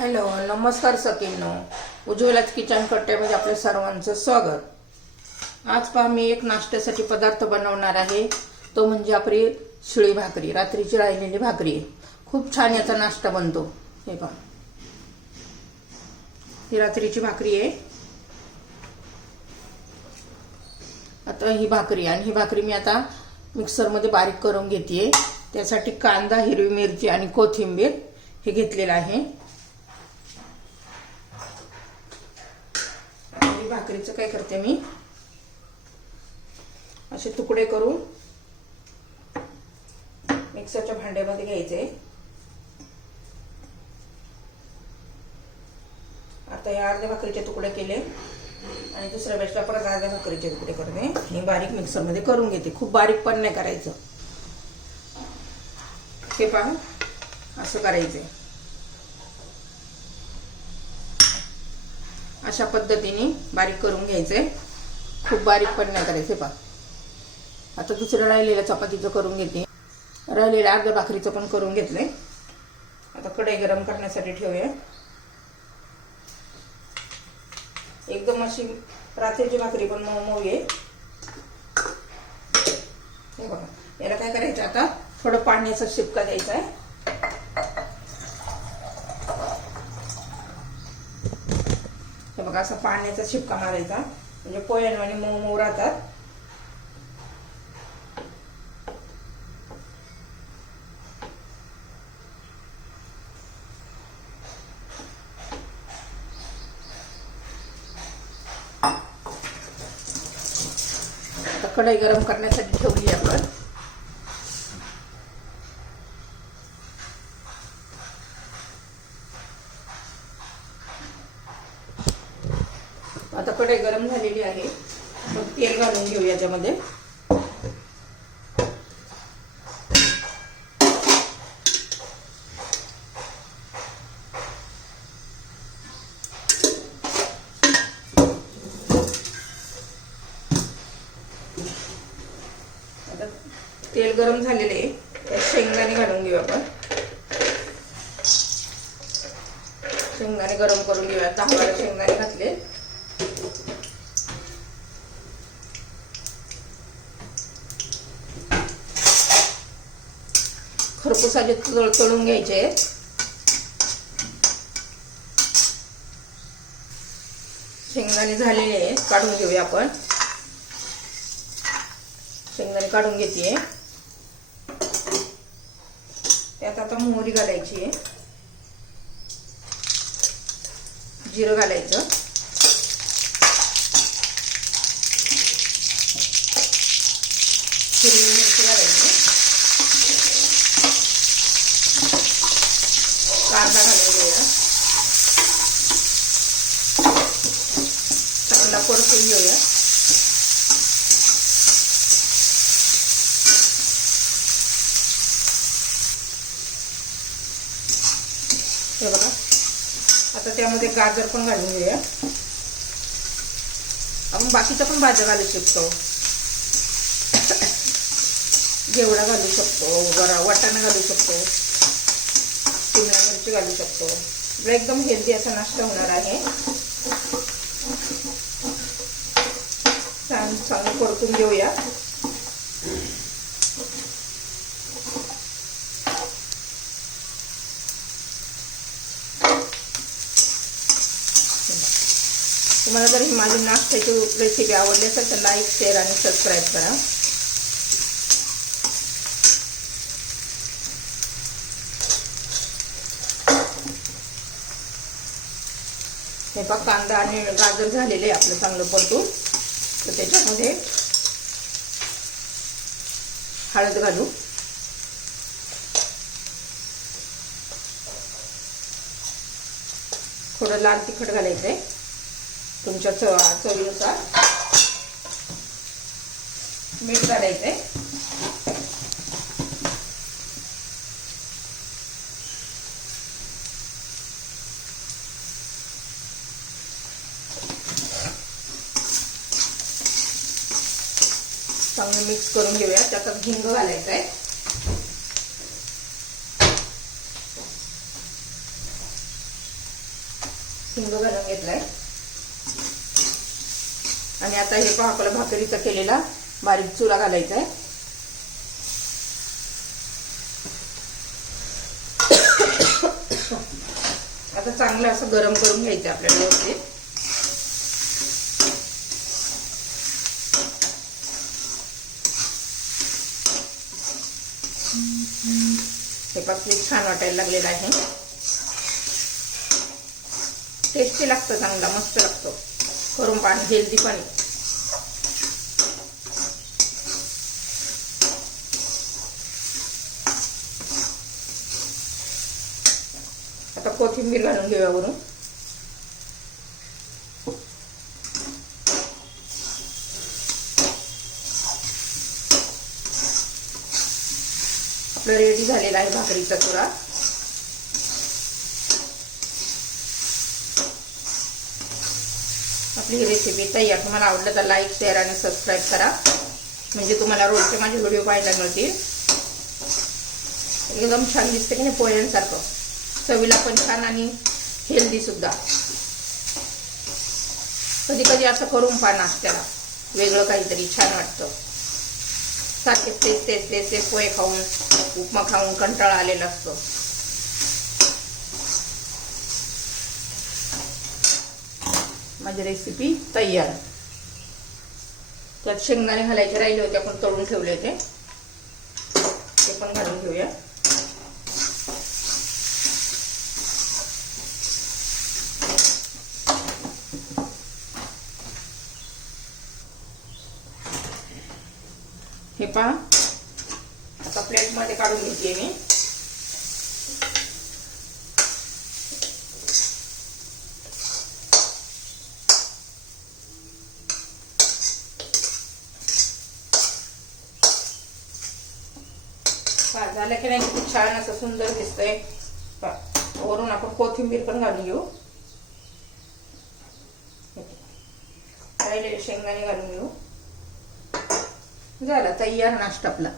Hello नमस्कार सकीनो उज्ज्वलाच kitchen कट्ट्यामध्ये आपल्या सर्वांचं स्वागत. आज पहा मी एक नाश्त्यासाठी पदार्थ बनवणार आहे. तो म्हणजे आपली शिळी भाकरी रात्रीची राहिलेली भाकरी. खूप छान याचा नाश्ता बनतो. हे पहा. ही रात्रीची भाकरी आहे. आता ही भाकरी आणि ही भाकरी मी आता मिक्सरमध्ये बारीक करून घेते त्यासाठी कांदा हिरवी मिरची आणि कोथिंबीर हे घेतलेलं आहे आणि भाकरीचं काय करते मी? असे तुकडे करून मिक्सरच्या भांड्यामध्ये घ्यायचे. आता या अर्ध्या भाकरीचे तुकडे केले. आणि दुसऱ्या बेस्टला परत अर्ध्या भाकरीचे तुकडे करते. हे बारीक मिक्सरमध्ये करून घेते. खूप बारीक पण नाही करायचं. हे पहा असं करायचंय. अशा पद्धतीने बारीक करून घ्यायचंय खूप बारीक पण नाही करायचे पा आता दुसरं राहिलेलं चपातीचं करून घेते. राहिलेल्या अर्ध भाकरीचं पण करून घेतलंय. आता कढई गरम करण्यासाठी ठेवूया. एकदम अशी रात्रीची भाकरी पण मऊ मऊ आहे. हे बघा. याला काय करायचं आता? थोडं पाण्याचा शिपका द्यायचा आहे. बघा असा पाण्याचा शिपका मारायचा. म्हणजे पोह्यांवानी मऊ मऊ राहतात. कढई गरम करण्यासाठी ठेवली आपण आता कढई गरम झालेली आहे. मग तेल घालून घेऊ याच्यामध्ये. तेल गरम झालेले आहे. त्यात शेंगदाणे घालून घेऊ आपण. शेंगदाणे गरम करून घेऊया. दहा शेंगदाणे घातले खरपुसाचे तळ तळून घ्यायचे. शेंगदाणे झालेले आहेत काढून घेऊया आपण. शेंगदाणे काढून घेते त्यात आता मोहरी घालायची आहे. जिरं घालायचं हिरवी मिरची घालायची कांदा घालून घेऊया चांगला परतून घेऊया. हे बघा. आता त्यामध्ये गाजर पण घालून घेऊया. आपण बाकीच्या पण भाज्या घालू शकतो. घेवडा घालू शकतो वरा वाटाणा घालू शकतो शिमला मिरची घालू शकतो. एकदम हेल्दी असा नाश्ता होणार आहे छान चांगलं परतून घेऊया. तुम्हाला जर ही माझी नाश्त्याची रेसिपी आवडली असेल तर लाईक शेअर आणि सबस्क्राईब करा. हे पहा कांदा आणि गाजर झालेले आहे आपलं चांगलं परतून. तर त्याच्यामध्ये हळद घालू. थोडं लाल तिखट घालायचं आहे तुमच्या चव चवीनुसार. मीठ घालायचं आहे चांगलं मिक्स करून घेऊया. त्याच्यात हिंग घालायचं आहे. हिंग घालून घेतलाय. आणि आता हे पहा आपला भाकरीचा केलेला बारीक चुरा घालायचा आहे. आता चांगलं असं गरम करून घ्यायचं आपल्याला व्यवस्थित. हे पापलेट छान वाटायला लागलेलं आहे. टेस्टी लागतं चांगला मस्त लागतो. करून पाणी हेल्दी पण आता कोथिंबीर घालून घेऊया वरून आपलं रेडी झालेला आहे भाकरीचा चुरा आपली ही रेसिपी तयार. तुम्हाला आवडलं तर लाईक शेअर आणि सबस्क्राईब करा. म्हणजे तुम्हाला रोजचे माझे व्हिडिओ पाहायला मिळतील. एकदम छान दिसते की नाही पोह्यांसारखं. चवीला पण छान आणि हेल्दी सुद्धा. कधी कधी असं करून पहा नाश्त्याला. वेगळं काहीतरी छान वाटतं. सारखे तेच तेच तेच तेच पोहे खाऊन. उपमा खाऊन कंटाळा आलेला असतो. माझी रेसिपी तयार. त्यात शेंगदाणे घालायचे राहिले होते आपण तळून ठेवले होते. ते पण घालून घेऊया. हे पहा. प्लेटमध्ये काढून घेते मी. झालं की नाही खूप छान असं सुंदर दिसतंय. वरून आपण कोथिंबीर पण घालून घेऊ. राहिलेले शेंगदाणे घालून घेऊ. झाला तयार नाश्ता आपला.